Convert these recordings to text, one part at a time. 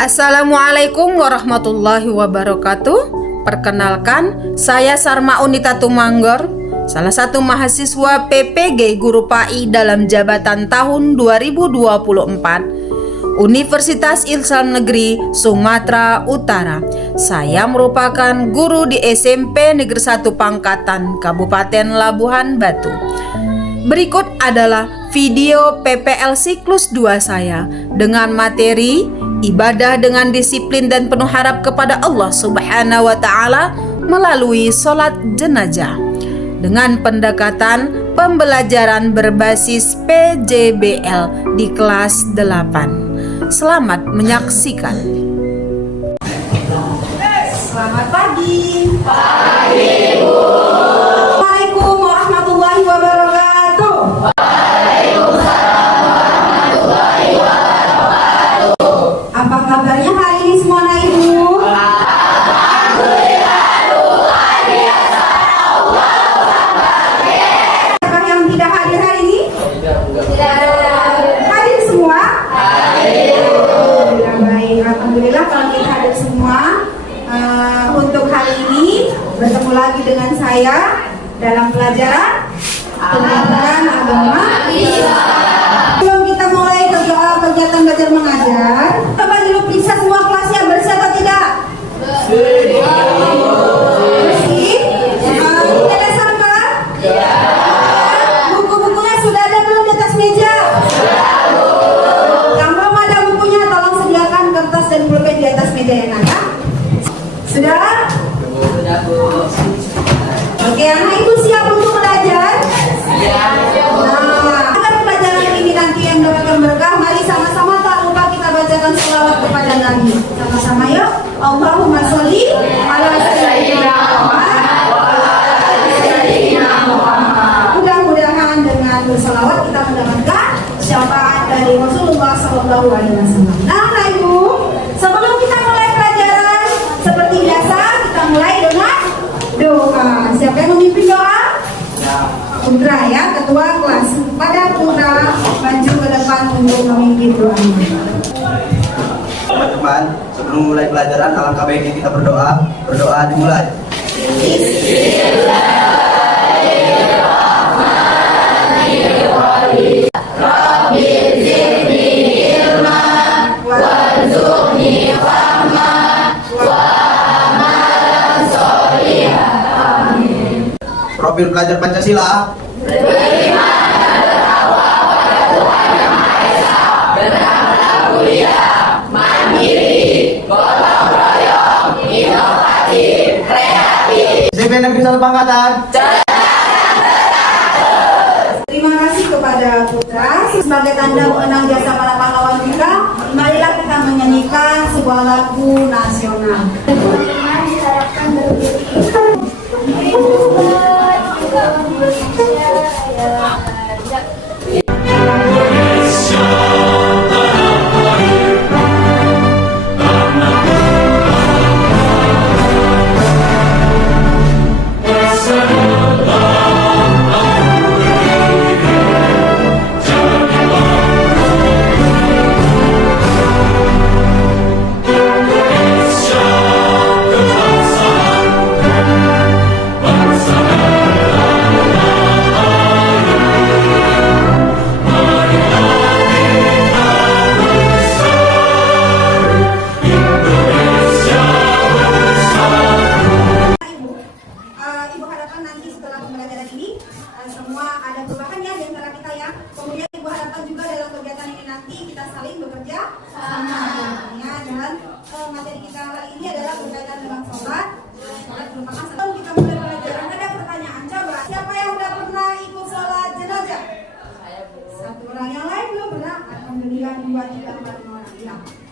Assalamualaikum warahmatullahi wabarakatuh. Perkenalkan, saya Sarma Unita Tumanggor, salah satu mahasiswa PPG Guru PAI dalam jabatan tahun 2024 Universitas Islam Negeri Sumatera Utara. Saya merupakan guru di SMP Negeri 1 Pangkatan, Kabupaten Labuhan Batu. Berikut adalah video PPL siklus 2 saya dengan materi ibadah dengan disiplin dan penuh harap kepada Allah Subhanahu wa Ta'ala melalui sholat jenazah dengan pendekatan pembelajaran berbasis PJBL di kelas 8. Selamat menyaksikan. Selamat pagi. Pagi, Bu. Assalamualaikum warahmatullahi wabarakatuh. Waalaikumsalam warahmatullahi wabarakatuh. Apa kabarnya hari ini semua anak ibu? Alhamdulillah, luar biasa. Siapa yang tidak hadir hari ini? Hadir semua? Alhamdulillah, baik. Alhamdulillah kalau kita hadir semua. Untuk hari ini bertemu lagi dengan saya dalam pelajaran pendidikan agama Islam. Sebelum kita mulai kegiatan belajar mengajar, coba dulu periksa semua kelasnya bersih atau tidak? Bersih. Tidak ada sampah? Buku-bukunya sudah ada belum di atas meja? Yang belum ada bukunya tolong sediakan kertas dan pulpen di atas meja yang ada. Sudah? Oke, anak ibu siap untuk belajar? Nah, agar pelajaran ini nanti yang mendapatkan berkah, mari sama-sama tak lupa kita bacakan sholawat kepada Nabi. Sama-sama yuk. Allahumma sholli ala sayyidina Muhammad wa ala sayyidina Muhammad. Mudah-mudahan dengan bersolawat kita mendapatkan syafaat dari Rasulullah SAW. Nah, anak ibu, sebelum kita mulai pelajaran, seperti biasa kita mulai dengan doa. Siapa yang memimpin doa? Putra ya, ketua kelas. Pada Putra maju ke depan untuk memimpin doanya. Teman-teman, sebelum mulai pelajaran alangkah baiknya kita berdoa. Berdoa dimulai. Profil pelajar Pancasila. SMP Negeri 1 Pangkatan. Terima kasih kepada Putra. Sebagai tanda mengenang jasa para pahlawan kita, marilah kita menyanyikan sebuah lagu nasional. Diharapkan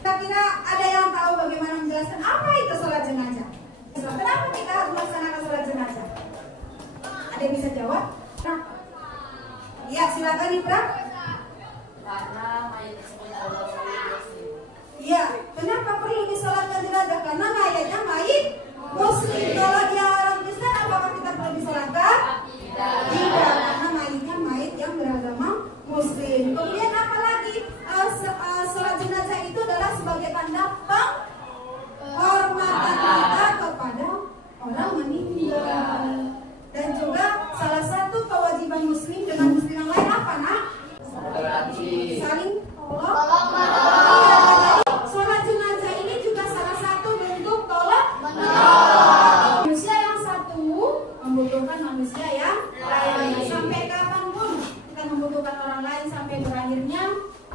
Kira-kira ada yang tahu bagaimana menjelaskan apa itu sholat jenazah? Kenapa kita harus melaksanakan sholat jenazah? Ada yang bisa jawab? Ya, silakan Ibra. Karena mayat tersebut adalah mayat muslim. Iya, kenapa perlu disolatkan jenazah? Karena mayatnya mayat muslim. Kalau dia orang Kristen, apakah kita perlu disolatkan? Tidak, karena mayatnya mayat yang beragama muslim. Kemudian apalagi sholat jenazah itu adalah sebagai tanda tanda penghormatan kita kepada orang meninggal. Dan juga salah satu kewajiban muslim dengan muslim yang lain apa, Nak? Saling tolong. Sholat jenazah ini juga salah satu bentuk tolong menolong. Manusia yang satu membutuhkan manusia yang lain. Sampai kapanpun kita membutuhkan orang lain sampai berakhirnya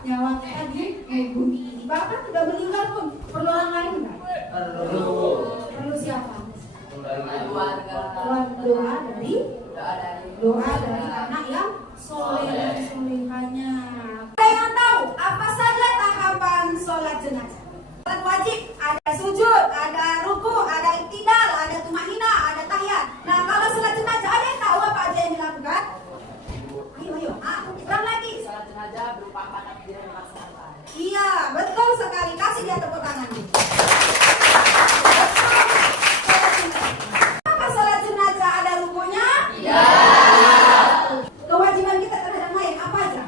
nyawa kita di bumi ini. Bahkan sudah meninggal pun perlu orang lain enggak? Perlu siapa? Doa dari anak yang solehahnya. Ada yang tahu apa saja tahapan sholat jenazah? Sholat wajib, ada sujud, ada ruku, ada iktidal, ada tumaina, ada tahiyat. Nah, kalau sholat jenazah ada yang tahu apa aja yang dilakukan? Ayo, kurang lagi. Sholat jenazah berupa 4 takbir yang dilaksanakan. Iya, betul sekali. Kasih dia tepuk tangan. Apa sholat jenazah ada rukunya? Iya. Kewajiban kita terhadap mayat apa aja?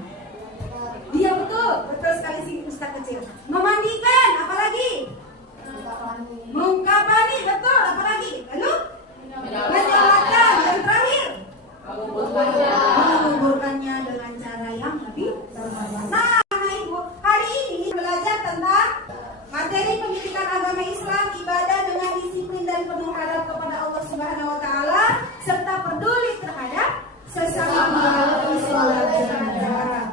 Dia betul sekali sih Ustaz kecil. Memandikan, apalagi? Mengkafani, betul, apalagi? Lalu? Menyolatkan, dan terakhir? Menguburkannya dengan cara yang lebih bermanfaat. Nah, Ibu, hari ini belajar tentang materi pendidikan agama Islam, ibadah dengan disiplin dan penuh harap kepada Allah Subhanahu wa taala serta peduli terhadap sesama melalui sholat jenazah.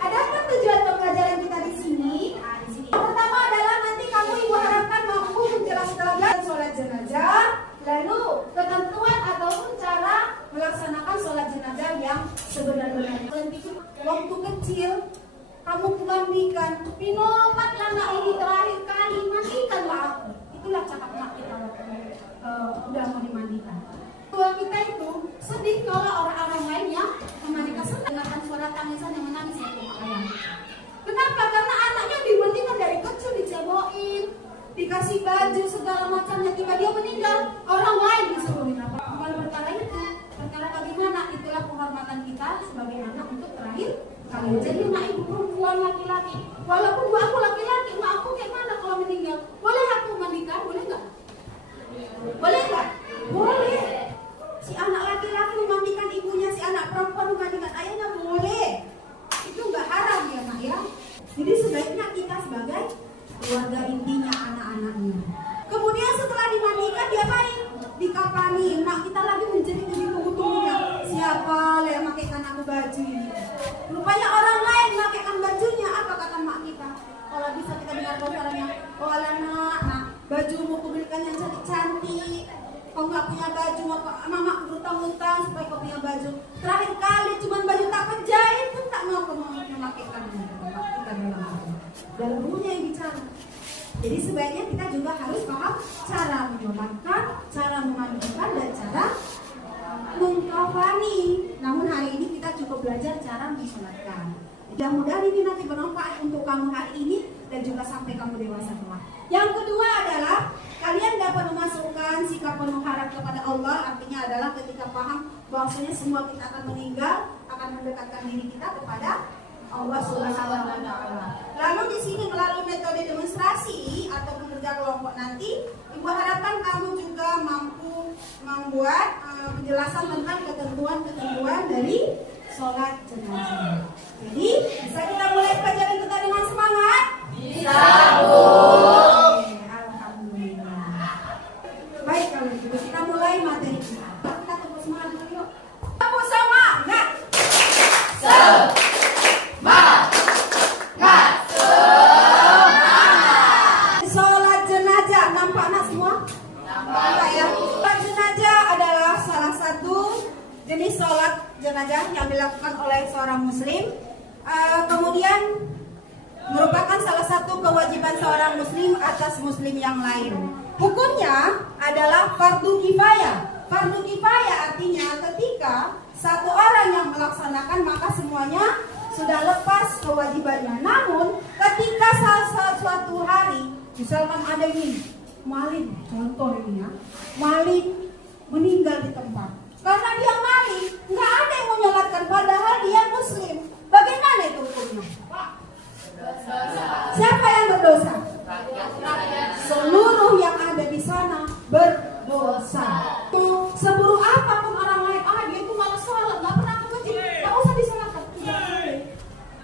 Adapun tujuan pembelajaran kita di sini? Nah, di sini. Pertama adalah nanti kamu Ibu harapkan mampu menjelaskan sholat jenazah, lalu ketentuan ataupun cara melaksanakan sholat jenazah yang sebenar-benarnya. Waktu kecil kamu mandikan, pinomat anak ini terakhir kali mandikanlah aku. Itulah cakap mak kita udah mau dimandikan. Tua kita itu sedih kalau orang-orang lain yang memandikan, mendengarkan suara tangisan yang menangis itu ayam. Kenapa? Karena anaknya dimandikan dari kecil, dicebokin, dikasih baju segala macamnya, tiba dia meninggal, orang lain disuruhin apa? Bukan perkara itu, perkara bagaimana? Itulah penghormatan kita sebagai anak untuk terakhir kali. Jadi mak ibu perempuan laki-laki, walaupun aku laki-laki, mak aku kayak mana kalau meninggal? Boleh aku mandikan? Boleh nggak? Boleh nggak? Boleh. Si anak laki-laki memandikan ibunya, si anak perempuan memandikan ayahnya, boleh. Itu nggak haram ya mak ya. Jadi sebaiknya kita sebagai keluarga intinya anak-anaknya. Kemudian setelah dimandikan dia main dikapani. Mak kita lagi menjadi tunggu-tunggunya. Siapa yang makaikan aku baju ini? Rupanya orang lain makaikan bajunya. Apa kata mak kita? Kalau bisa kita dengar suaranya, oh nak, bajumu kubelikan yang cantik-cantik. Kau nggak punya baju, mama berutang-utang supaya kau punya baju. Terakhir kali cuma baju tak penjahit pun tak mau kau memakaikannya. Kita bilang dalam umumnya yang bicara. Jadi sebaiknya kita juga harus paham cara menyolatkan, cara memandikan, dan cara mengkafani. Namun hari ini kita cukup belajar cara mensolatkan. Mudah-mudahan ini nanti bermanfaat untuk kamu hari ini dan juga sampai kamu dewasa kelak. Yang kedua adalah kalian dapat memasukkan sikap penuh harap kepada Allah. Artinya adalah ketika paham bahwasanya semua kita akan meninggal, akan mendekatkan diri kita kepada Allah Subhanahu wa taala. Lalu di sini melalui metode demonstrasi atau kerja kelompok nanti, Ibu harapkan kamu juga mampu membuat penjelasan tentang ketentuan-ketentuan dari sholat jenazah. Jadi, bisa kita mulai pelajaran kita dengan semangat? Bisa, Bu. Alhamdulillah. Baik, kalau gitu kita mulai materi kita. Kita tepuk semangat dulu yuk. Tepuk semangat. Sholat jenazah, nampak nak semua? Nampak ya. Sholat jenazah adalah salah satu jenis sholat jenazah yang dilakukan oleh seorang muslim. Kemudian merupakan salah satu kewajiban seorang muslim atas muslim yang lain. Hukumnya adalah fardu kifayah. Fardu kifayah artinya ketika satu orang yang melaksanakan maka semuanya sudah lepas kewajibannya. Namun ketika suatu hari misalkan ada ini maling, contoh ini ya, maling meninggal di tempat. Karena dia maling, nggak ada yang menyolatkan padahal dia muslim. Bagaimana itu hukumnya? Siapa yang berdosa? Seluruh yang ada di sana berdosa. Seburuk apapun orang lain, dia itu malah sholat, nggak pernah ke masjid, nggak usah disolatkan.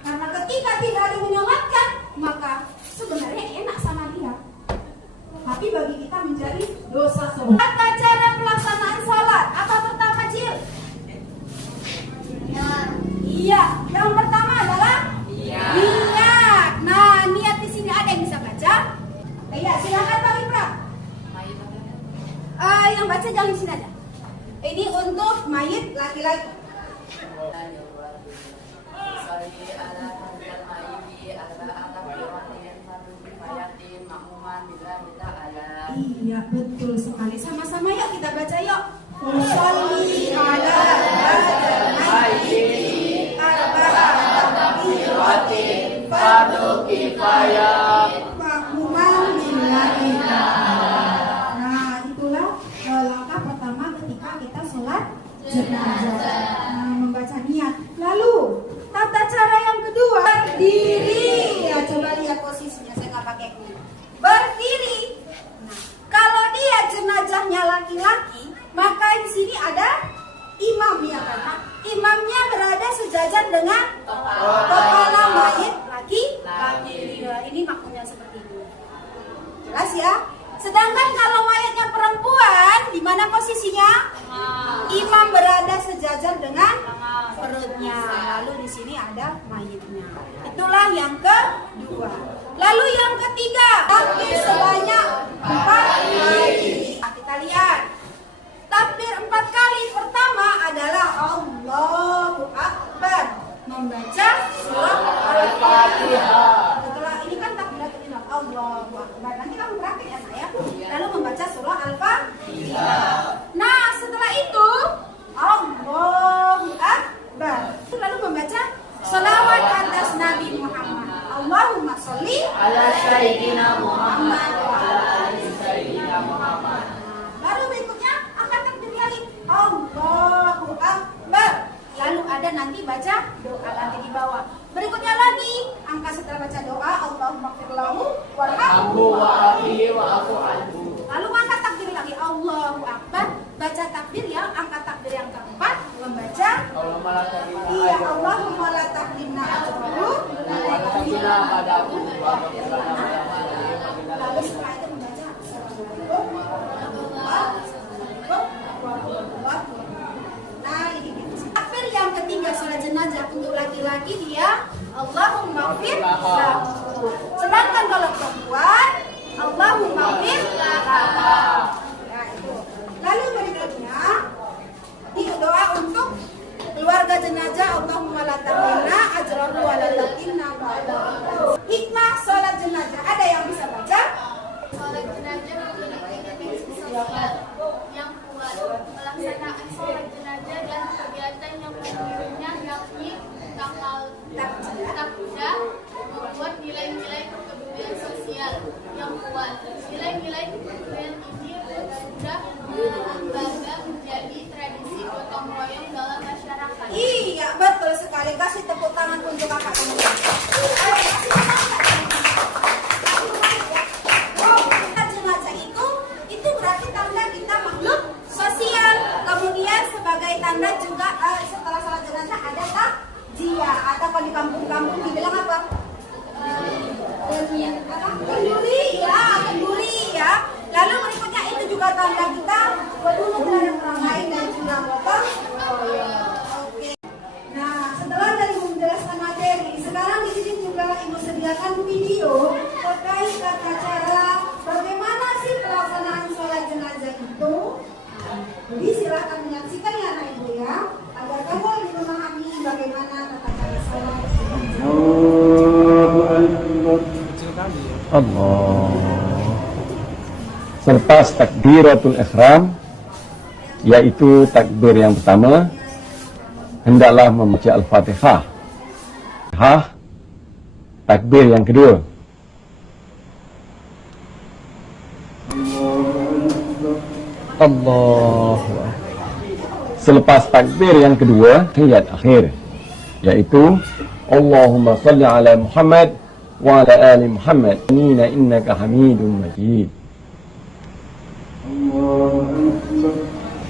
Karena ketika tidak ada menyolatkan, maka sebenarnya enak sama dia. Tapi bagi kita menjadi dosa semua. Tata cara pelaksanaan sholat. Apa pertama, Cil? Iya. Yang pertama adalah niat. Nah, niat di sini ada yang bisa baca? Iya, silakan Pak Ibra. Yang baca jangan di sini aja. Ini untuk mayit laki-laki. Iya, betul sekali. Sama-sama yuk kita baca yuk. Usolli ala mayyit arba'at takbiratin fardu kifayah makmuman lillahi. Nah, itulah langkah pertama ketika kita sholat jenazah. Membaca niat. Lalu tata cara yang kedua, berdiri. Ya, coba lihat posisinya. Saya nggak pakai ini. Berdiri. Nah, kalau dia jenazahnya laki-laki, maka di sini ada imam ya kan? Imamnya berada sejajar dengan kepala mayit laki-laki. Ini maknanya seperti ini. Jelas ya? Sedangkan kalau mayatnya perempuan, di mana posisinya? Imam berada sejajar dengan perutnya. Lalu di sini ada mayitnya. Itulah yang kedua. Lalu yang ketiga, takbir sebanyak 4 kali. Kita lihat. Takbir 4 kali pertama adalah Allahu Akbar, membaca surah Al-Fatihah. Setelah ini kan takbiratul ihram Allahu Akbar. Nanti kamu praktek ya saya. Lalu membaca surah Al-Fatihah. Nah, setelah itu Allahu Akbar. Lalu membaca selawat atas Nabi Muhammad. Allahumma sholli ala sayyidina Muhammad wa ala ali sayyidina Muhammad. Baru berikutnya angkat takbir lagi. Allahu Akbar. Lalu ada nanti baca doa nanti di bawah. Berikutnya lagi angkat setelah baca doa Allahumma ighfir lahu warhamhu wa'afihi wa'fu anhu. Lalu angkat takbir lagi Allahu Akbar. Baca takbir ya, angkat takbir yang keempat membaca iya Allahumma la tahrimna ajrahu lalu setelah itu membaca nah ini takbir yang ketiga sholat jenazah untuk laki-laki dia Allahumma ighfir lahu. Sedangkan kalau perempuan Allahumma ighfir laha. Lalu berikutnya doa untuk keluarga jenazah Allahumma la tahrimna ajrahu wa la taftinna ba'dahu. Hikmah sholat jenazah ada yang bisa baca? Sholat jenazah memiliki titik sosial yang kuat. Pelaksanaan sholat jenazah dan kegiatan yang mendukungnya yakni takjah membuat nilai-nilai kepedulian sosial yang kuat. Nilai-nilai kepedulian ini sudah lembaga menjadi tradisi gotong royong dalam masyarakat. Iya, betul sekali. Kasih tepuk tangan untuk kakak kamu. Jenazah itu berarti tanda kita makhluk sosial. Kemudian sebagai tanda juga setelah sholat jenazah ada takziah atau kalau di kampung-kampung dibilang apa? Kenduri ya. Lalu berikutnya itu juga tanda kita peduli terhadap orang lain dan juga gotong royong. Oke. Nah, setelah dari menjelaskan materi, sekarang di sini juga Ibu sediakan video terkait tata cara bagaimana sih pelaksanaan sholat jenazah itu. Jadi silakan menyaksikan ya Anak Ibu ya, agar kamu lebih memahami bagaimana tata cara sholat jenazah. Allah. Selepas takbiratul ihram, yaitu takbir yang pertama, hendaklah membaca Al-Fatihah. Takbir yang kedua, Allah. Selepas takbir yang kedua, tahiyat akhir, yaitu Allahumma salli ala Muhammad wa ala ali Muhammad innaka Hamidum Majid.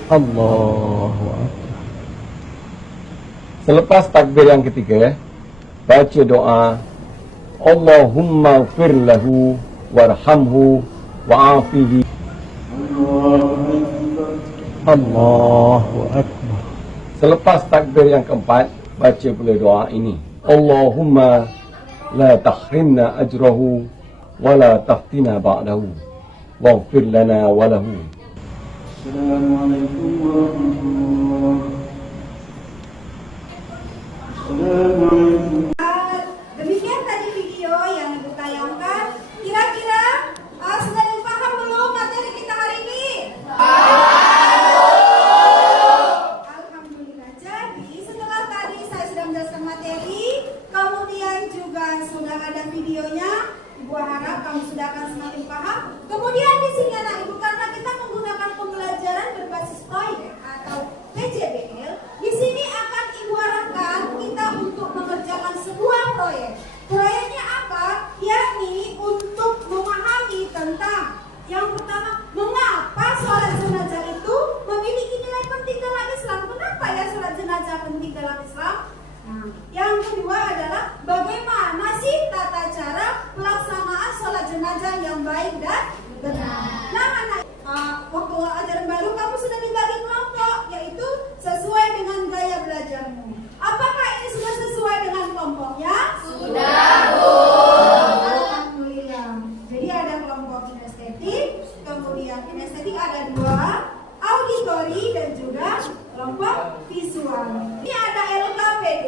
Allahu Akbar. Selepas takbir yang ketiga, baca doa Allahumma ighfir lahu warhamhu wa'afihi. Allahu Akbar. Selepas takbir yang keempat, baca pula doa ini. Allahumma la tahrimna ajrahu wa la taftina ba'dahu waghfir lana wa lahu. Assalamualaikum warahmatullahi wabarakatuh. Demikian tadi video yang Ibu tayangkan. Kira-kira sudah dipaham belum materi kita hari ini? Alhamdulillah. Jadi setelah tadi saya sudah menjelaskan materi, kemudian juga sudah ada videonya, Ibu harap kamu sudah akan semakin paham. Kemudian di sini anak Ibu, karena kita menggunakan pembelajaran berbasis proyek atau PJBL, di sini akan Ibu harapkan kita untuk mengerjakan sebuah proyek. Proyeknya apa? Yakni untuk memahami tentang yang pertama, mengapa sholat jenazah itu memiliki nilai penting dalam Islam. Kenapa ya sholat jenazah penting dalam Islam? Nah, yang kedua adalah bagaimana sih tata cara pelaksanaan sholat jenazah yang baik dan benar. Nah, anak, waktu ajaran baru kamu sudah dibagi kelompok, yaitu sesuai dengan gaya belajarmu. Apakah ini sudah sesuai dengan kelompoknya? Sudah, Bu. Alhamdulillah. Jadi ada kelompok kinestetik, kemudian kinestetik ada 2, auditori dan juga kelompok visual. Ini ada LKPD,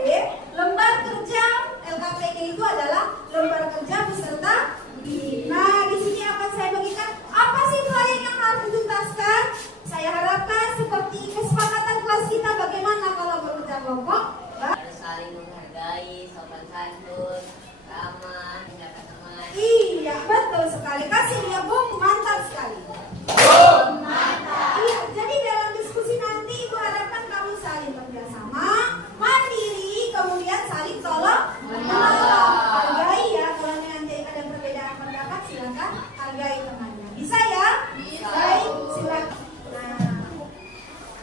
lembar kerja. LKPD itu adalah lembar kerja peserta didik. Nah, di sini akan saya bagikan apa sih proyek yang harus dituntaskan. Saya harapkan seperti kesepakatan kelas kita bagaimana kalau bekerja kelompok. Harus saling menghargai, sopan santun, ramah, menjaga teman. Iya, betul sekali. Kasih dia Bung, mantap sekali. Mantap. Iya, jadi dalam diskusi nanti Ibu harapkan kamu saling kerjasama, mandiri, kemudian saling tolong menolong. Hargai ya, kalau nanti ada perbedaan pendapat silakan hargai temannya. Bisa ya? Bisa. Baik, silakan. Nah,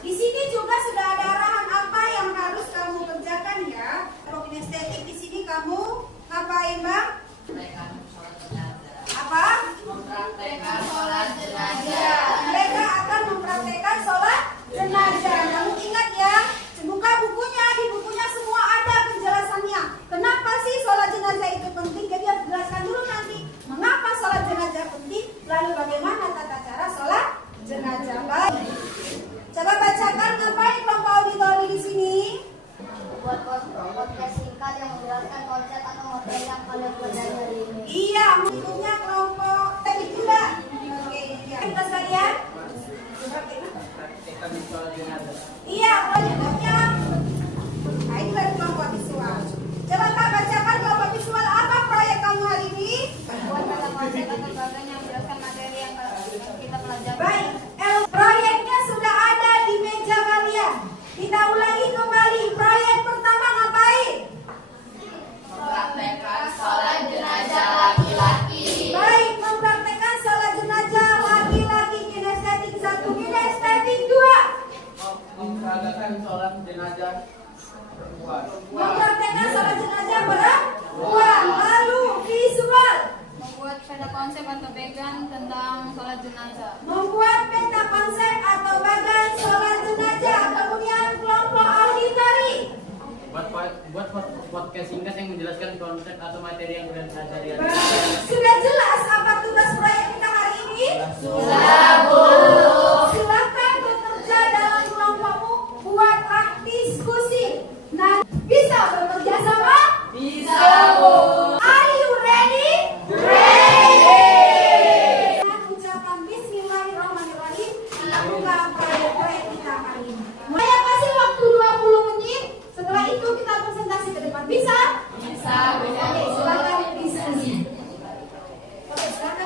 di sini juga sudah ada arahan apa yang harus kamu kerjakan ya. Kalau kinestetik di sini kamu ngapain, Bang? Mereka sholat jenazah. Apa? Mempraktekkan Sholat jenazah. Mereka akan mempraktekkan sholat jenazah. Kamu ingat ya, buka bukunya, di bukunya semua ada penjelasannya. Kenapa sih sholat jenazah itu penting? Jadi harus jelaskan dulu nanti mengapa sholat jenazah penting, lalu bagaimana tata cara sholat jenazah. Baik. Coba bacakan ngapain kelompok auditori di sini? Buat podcast singkat yang menjelaskan konsep atau materi yang kalian pelajari hari ini. Iya, bukunya kelompok teknik juga. Oke, ya. Kita sekalian. Iya, kelompoknya. Nah, ini dari kelompok visual. Coba Kak bacakan kelompok visual apa proyek kamu hari ini? Buat kata konsep atau bagian yang menjelaskan materi yang kita pelajari. Baik, proyeknya sudah ada di meja kalian. Kita ulangi kembali. Proyek pertama ngapain? Mempraktekkan sholat jenazah laki-laki. Baik, mempraktekkan sholat jenazah laki-laki. Kinestetik 1, kinestetik 2. Mempraktekkan sholat jenazah perempuan. Mempraktekkan sholat jenazah perempuan. Lalu visual. Membuat peta konsep atau bagian tentang sholat jenazah. Membuat peta konsep atau bagan sholat jenazah. Kemudian kelompok auditori. Buat podcast singkat yang menjelaskan konsep atau materi yang sudah dipelajari. Sudah jelas apa tugas proyek kita hari ini? Sudah, Bu. Silakan bekerja dalam kelompokmu. Buatlah diskusi. Nah, bisa bekerja sama? Bisa, Bu. Are you ready? Ready. Dengan ucapan Bismillahirrahmanirrahim, kita buka proyek kita hari ini. Saya kasih waktu 20 menit. Setelah itu kita presentasi ke depan. Bisa? Bisa, Bu. Oke, silakan diskusi. Oke, silakan.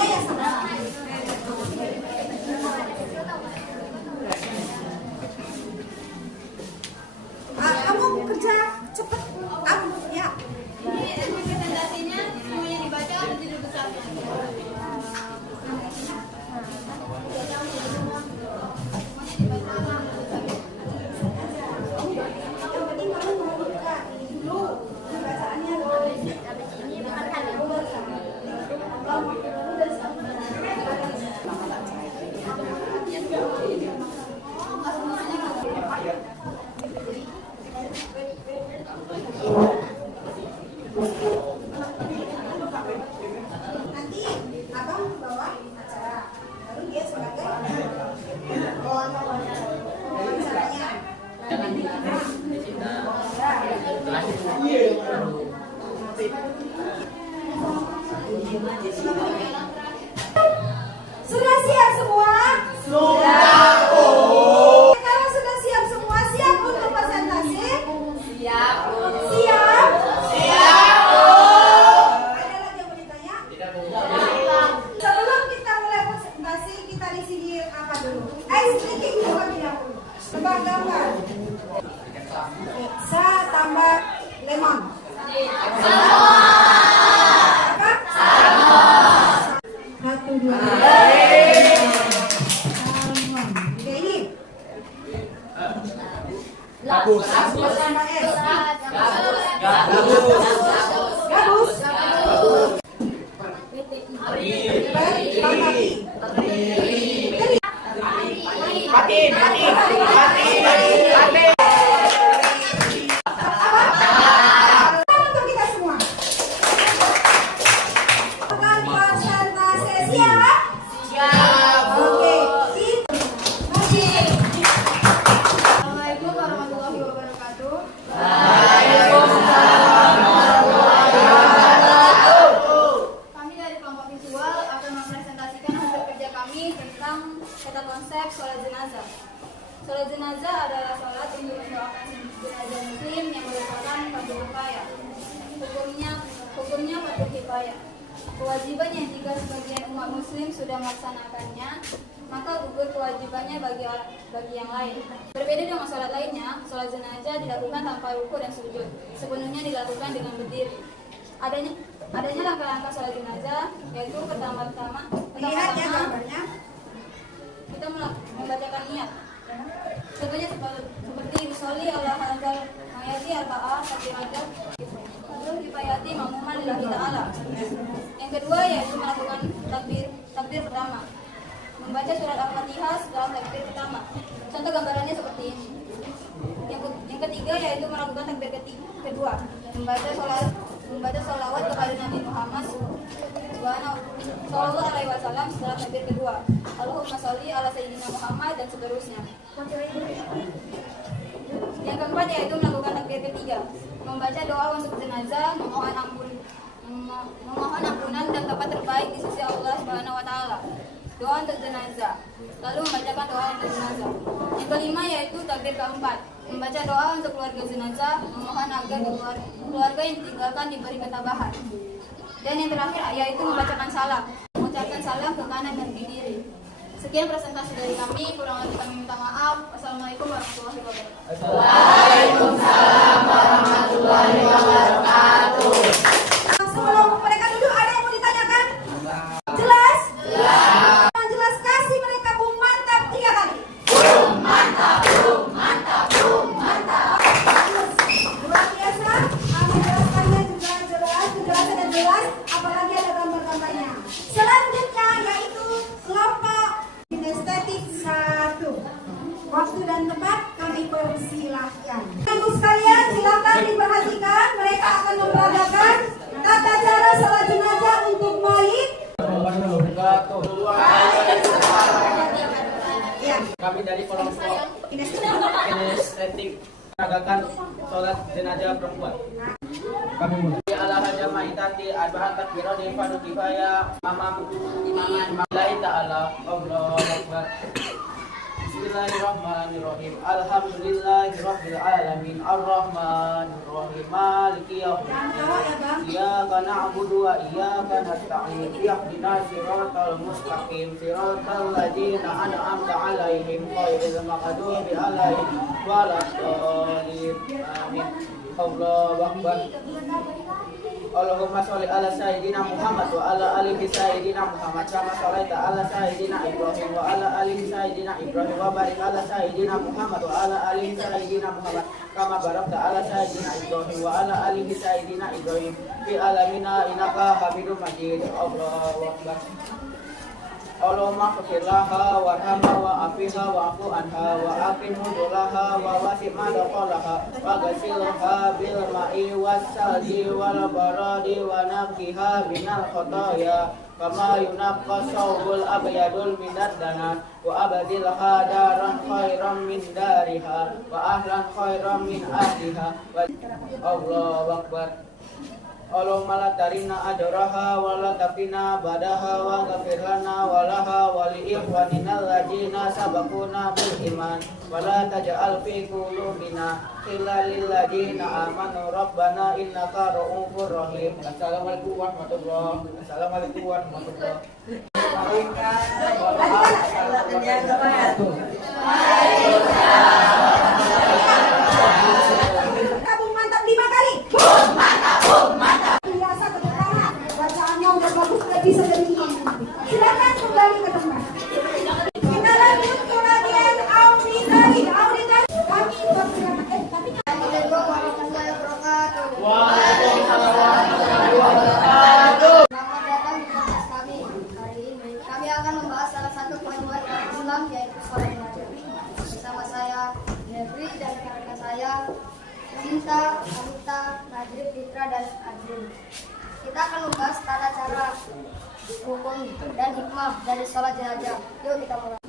Waktunya ya sama. Kamu kerja cepet. Ya. Ini presentasinya semuanya dibaca atau tidak besarnya? Yang penting kamu mau buka dulu bacaannya dulu. Nanti abang bawa acara, lalu dia sebagai wawancaranya. Sudah siap semua? Sudah. Kalau sudah siap semua, siap untuk presentasi? Siap. Siap. Ada lagi yang mau ditanya? Sebelum kita mulai presentasi, kita di sini apa dulu? Ice breaking terlebih dahulu. Tebak gambar. Sa tambah lemon. Apa? Satu, dua. Salmon. Oke, ini. Gabus. Sama es. Gabus. Gabus. Untuk kita semua. Akan presentasi siap? Siap. Oke. Assalamualaikum warahmatullahi wabarakatuh. Kami dari kelompok visual akan mempresentasikan hasil kerja kami tentang tata konsep sholat jenazah. Sholat jenazah adalah sholat untuk mendoakan jenazah muslim yang merupakan fardu kifayah. Hukumnya fardu kifayah. Kewajibannya jika sebagian umat muslim sudah melaksanakannya, maka gugur kewajibannya bagi yang lain. Berbeda dengan sholat lainnya, sholat jenazah dilakukan tanpa ruku dan sujud. Sepenuhnya dilakukan dengan berdiri. Adanya langkah-langkah sholat jenazah, yaitu pertama-tama Lihat ya gambarnya. kita membacakan niat. Contohnya seperti usolli ala hadzal mayati arba'ah takbiratul kifayati ma'muman lillahi ta'ala. Yang kedua yaitu melakukan takbir pertama. Membaca surat Al-Fatihah setelah takbir pertama. Contoh gambarannya seperti ini. Yang ketiga yaitu melakukan takbir kedua. Membaca sholawat kepada Nabi Muhammad Sallallahu Alaihi Wasallam setelah takbir kedua. Allahumma sholli ala sayyidina Muhammad dan seterusnya. Yang keempat yaitu melakukan takbir ketiga, membaca doa untuk jenazah, memohon ampunan dan tempat terbaik di sisi Allah Subhanahu Wa Taala. Doa untuk jenazah, lalu membacakan doa untuk jenazah. Yang kelima yaitu takbir keempat, membaca doa untuk keluarga jenazah, memohon agar keluarga yang ditinggalkan diberi ketabahan. Dan yang terakhir yaitu membacakan salam, mengucapkan salam ke kanan dan ke kiri. Sekian presentasi dari kami, kurang lebih kami minta maaf. Wassalamualaikum warahmatullahi wabarakatuh. Waalaikumsalam warahmatullahi wabarakatuh. Sebelum mereka duduk, ada yang mau ditanyakan? Jelas? Jelas. Yang jelas kasih mereka bung mantap 3 kali. Bum mantap, bum mantap, bum mantap. Luar biasa. Menjelaskannya juga jelas, penjelasan yang jelas. Apalagi ada gambar-gambarnya. Selanjutnya yaitu kelompok kinestetik 1. Waktu dan tempat kami persilahkan. Ibu sekalian silakan diperhatikan. Mereka akan memperagakan tata cara sholat jenazah untuk mayit. Ya. Kami dari kelompok kinestetik menegakkan sholat jenazah perempuan. Kami mulai ala haja maitati arba'at takbiratin fardu kifayah imaman lillahi ta'ala. Allahu akbar. Bismillahirrahmanirrahim. Alhamdulillahirabbil alamin. Arrahmanirrahim. Maliki yaumiddin. Iyyaka na'budu wa iyyaka nasta'in. Ihdinas siratal mustaqim. Siratal ladzina an'amta 'alaihim ghairil maghdubi 'alaihim waladdallin. Amin. Allahu akbar. Allahumma sholli ala sayyidina Muhammad wa ala alihi sayyidina Muhammad kama sholaita ala sayyidina Ibrahim wa ala alihi sayyidina Ibrahim wa barik ala sayyidina Muhammad wa ala alihi sayyidina Muhammad kama barakta ala sayyidina Ibrahim wa ala alihi sayyidina Ibrahim fi alamina innaka Hamidum Majid. Allahu akbar. Allahumma ighfir laha warhamha wa'afiha wa'fu anha wa aqim hudulaha wa wasi' madkhalaha wa ghasilha bil ma'i was-salji wal baradi wa naqqiha minal khotoya kama yunaqqa thawbul abyadul minad danas wa abdilha daran khairan min dariha wa ahlan khairan min ahliha. Allahu akbar. Allahumma la tarina adraha wa la tafina badaha wa ghafir lana wa laha wa li ikhwanina alladzina sabaquna bil iman wa la taj'al fi qulubina ghillan lil ladzina amanu rabbana innaka ra'ufur rahim. Assalamualaikum warahmatullahi wabarakatuh. Tabung mantap 5 kali. Biasa ke depan. Bacaannya udah bagus, nggak bisa jadi imam. Silakan kembali ke tempat. Kita lanjut ke bagian auditari. Kami persilakan. Assalamualaikum warahmatullahi wabarakatuh. Waalaikumsalam warahmatullahi wabarakatuh. Selamat datang di kelas kami. Hari ini kami akan membahas salah satu poin Islam yaitu sholat jenazah. Bersama saya Nevri dan rekan-rekan saya Sinta, Anita, Najib, Fitra, dan Adrin. Kita akan membahas tata cara, hukum, dan hikmah dari sholat jenazah. Yuk kita mulai.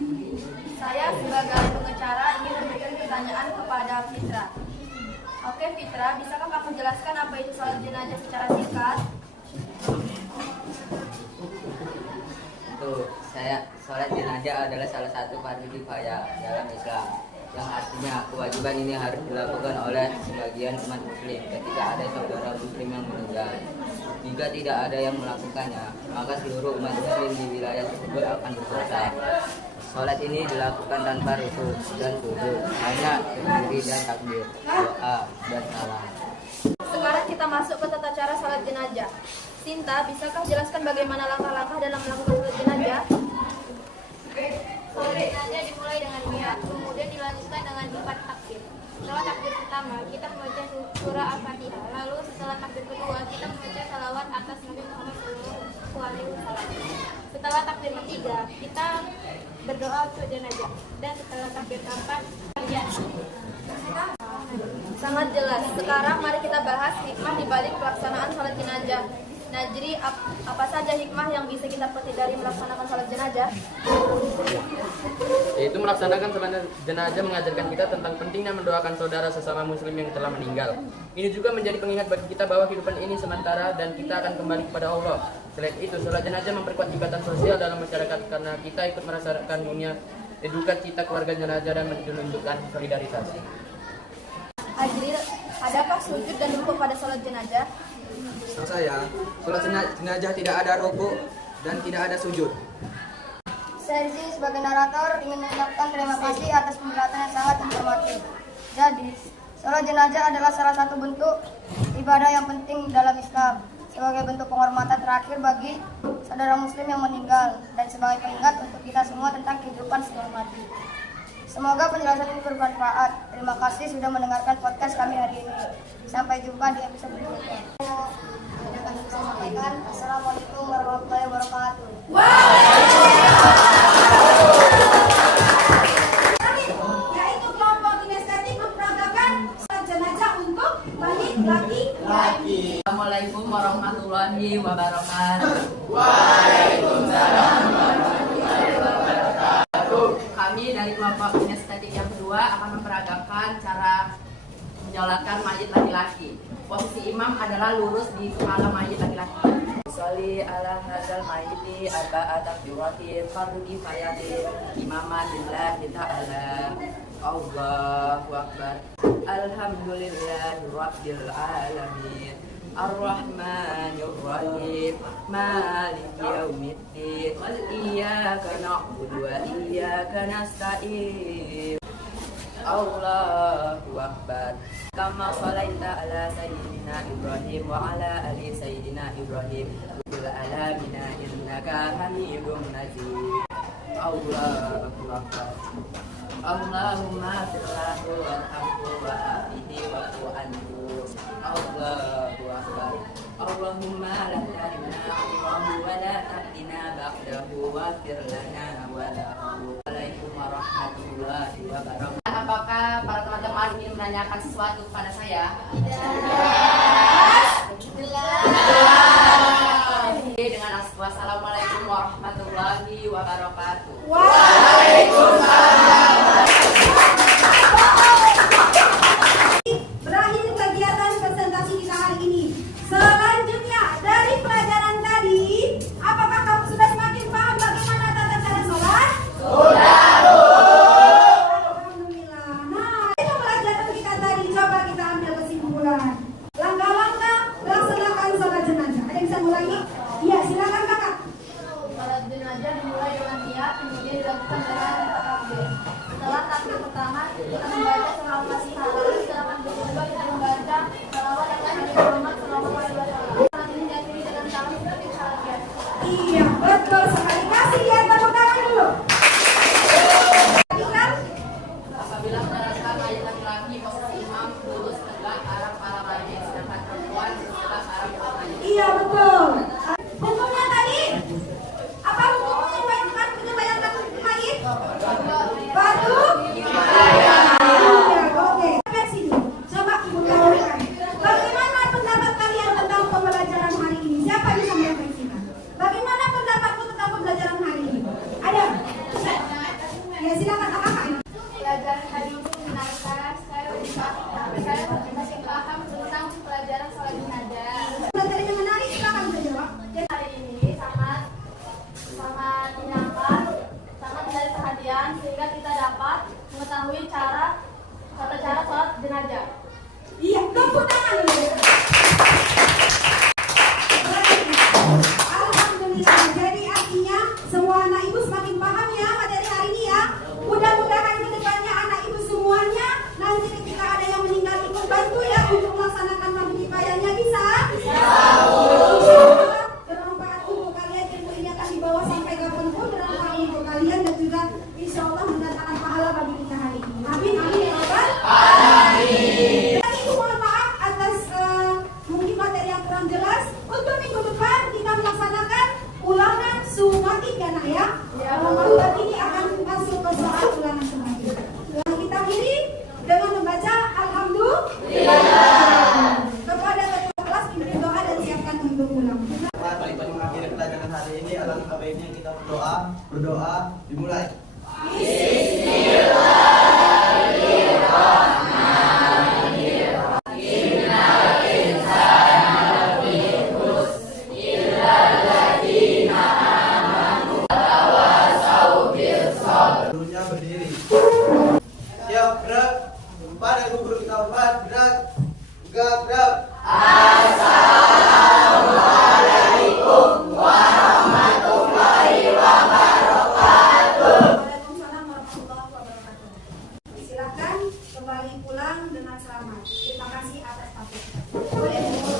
Saya sebagai pengacara ingin memberikan pertanyaan kepada Fitra. Oke Fitra, bisakah kamu jelaskan apa itu sholat jenazah secara singkat? Untuk saya, sholat jenazah adalah salah satu fardu kifayah dalam Islam, yang artinya kewajiban ini harus dilakukan oleh sebagian umat muslim ketika ada saudara muslim yang meninggal. Jika tidak ada yang melakukannya, maka seluruh umat muslim di wilayah tersebut akan berdosa. Sholat ini dilakukan tanpa ruku dan sujud, hanya berdiri dan takbir, doa dan salam. Sekarang kita masuk ke tata cara sholat jenazah. Sinta, bisakah jelaskan bagaimana langkah-langkah dalam melakukan sholat jenazah? Sholat jenazah dimulai dengan niat, kemudian dilanjutkan dengan 4 takbir. Setelah takbir pertama, kita membaca surah Al-Fatihah. Lalu setelah takbir kedua, kita membaca salawat atas Nabi Muhammad SAW. Setelah takbir ketiga, kita berdoa untuk jenazah. Dan setelah takbir keempat, sangat jelas. Sekarang mari kita bahas hikmah di balik pelaksanaan sholat jenazah. Najri, apa saja hikmah yang bisa kita petik dari melaksanakan sholat jenazah? Yaitu melaksanakan sholat jenazah mengajarkan kita tentang pentingnya mendoakan saudara sesama muslim yang telah meninggal. Ini juga menjadi pengingat bagi kita bahwa kehidupan ini sementara dan kita akan kembali kepada Allah. Selain itu, sholat jenazah memperkuat ikatan sosial dalam masyarakat karena kita ikut merasakan dunia duka cita keluarga jenazah dan menunjukkan solidaritas. Ajril, adakah sujud dan rukuk pada sholat jenazah? Setahu saya, sholat jenazah tidak ada rukuk dan tidak ada sujud. Sergi sebagai narator ingin mengucapkan terima kasih atas penjelasan yang sangat informatif. Jadi, sholat jenazah adalah salah satu bentuk ibadah yang penting dalam Islam sebagai bentuk penghormatan terakhir bagi saudara muslim yang meninggal dan sebagai pengingat untuk kita semua tentang kehidupan setelah mati. Semoga penjelasan ini bermanfaat. Terima kasih sudah mendengarkan podcast kami hari ini. Sampai jumpa di episode berikutnya. Assalamualaikum warahmatullahi wabarakatuh. Yaitu kelompok kinestetik memperagakan sholat jenazah untuk bayi laki-laki. Assalamualaikum warahmatullahi wabarakatuh. Kami dari kelompok kinestetik yang kedua akan memperagakan cara menyolatkan mayit laki-laki. Posisi imam adalah lurus di kepala mayit laki-laki. Sholli ala hadzal mayyiti arba'at takbiratin fardu kifayatin imaman lillahi ta'ala. Allahu akbar. Alhamdulillahi rabbil alamin. Ar-Rahmanir Rahim. Maliki yaumiddin. Iyyaka na'budu wa iyyaka nasta'in. Allahu akbar. Kama shalaita ala sayyidina Ibrahim wa ala ali sayyidina Ibrahim fil alamin innaka Hamidum Majid. Allahu akbar. Allahumma firlahu warhamhu wa afihi wa anhu. Allahu akbar. Allahumma la tahrimna ajrahu wa la taftina ba'dahu wa fir lana wa lahu. Waalaikum warahmatullahi wabarakatuh. Apakah para teman-teman ingin menanyakan sesuatu kepada saya? Dengan wassalamualaikum warahmatullahi wabarakatuh. Berakhir kegiatan presentasi kita hari ini. Selanjutnya dari pelajaran tadi, apakah kamu sudah semakin paham bagaimana tata cara sholat? Alhamdulillah. Nah, itu pelajaran kita tadi. Coba kita ambil kesimpulan. Langkah-langkah laksanakan sholat jenazah. Ada yang bisa mengulangi? Iya, silakan kakak. Sholat jenazah dimulai dengan niat, kemudian dilakukan dengan takbir. Setelah takbir pertama, kita membaca surah Al-Fatihah. Sedangkan kedua kita membaca salawat atas Nabi Muhammad SAW. Salat ini diakhiri dengan salam seperti salat biasa. Iya, betul sekali. Kasih lihat tepuk tangan dulu. Apabila menerangkan ayat laki-laki, posisi imam lurus tegak arah kepala mayit, sedangkan perempuan tegak arah kepala mayit. Iya, betul. Hukumnya tadi, apa hukumnya bayangkan menyembayangkan mayit? Batu? Iya, oke. Sampai sini. Coba ibu tawarkan. Bagaimana pendapat kalian tentang pembelajaran hari ini? Siapa yang bisa merefleksikan? Bagaimana pendapatmu tentang pembelajaran hari ini? Ada? Ya, silakan kakak. Pelajaran hari ini menyenangkan. Saya masih paham tentang pelajaran sholat jenazah. Pelajaran yang menarik, silakan bisa jawab. Hari ini sangat menyenangkan, sangat menarik perhatian sehingga kita dapat mengetahui tata cara sholat jenazah. Iya, tepuk tangan dulu. Alhamdulillah. Jadi artinya semua anak ibu semakin paham ya materi hari ini ya. Mudah-mudahan ke depannya anak ibu semuanya nanti ketika ada yang meninggal ikut bantu ya untuk melaksanakan fardu kifayahnya bisa. Bermanfaat untuk kalian, ilmu ini akan dibawa sampai kapanpun, bermanfaat untuk kalian dan juga insya Allah mendatangkan pahala bagi kita hari ini. Amin, amin ya Rabbal alamin. Dan ibu mohon maaf atas mungkin materi yang kurang jelas. Untuk minggu depan kita melaksanakan ulangan sumatik ya nak ya. Malam ini akan masuk ke soal ulangan sumatik. Kita akhiri dengan membaca Alhamdulillah. Kepada ketua kelas pimpin doa dan siapkan untuk ulang. Mari mengakhiri pelajaran hari ini, alangkah baiknya kita berdoa dimulai. Gurunya berdiri. Siap, gerak. Pada guru kita hormat, gerak. Gerak. Waalaikumsalam warahmatullahi wabarakatuh. Silakan kembali pulang dengan selamat. Terima kasih atas waktu.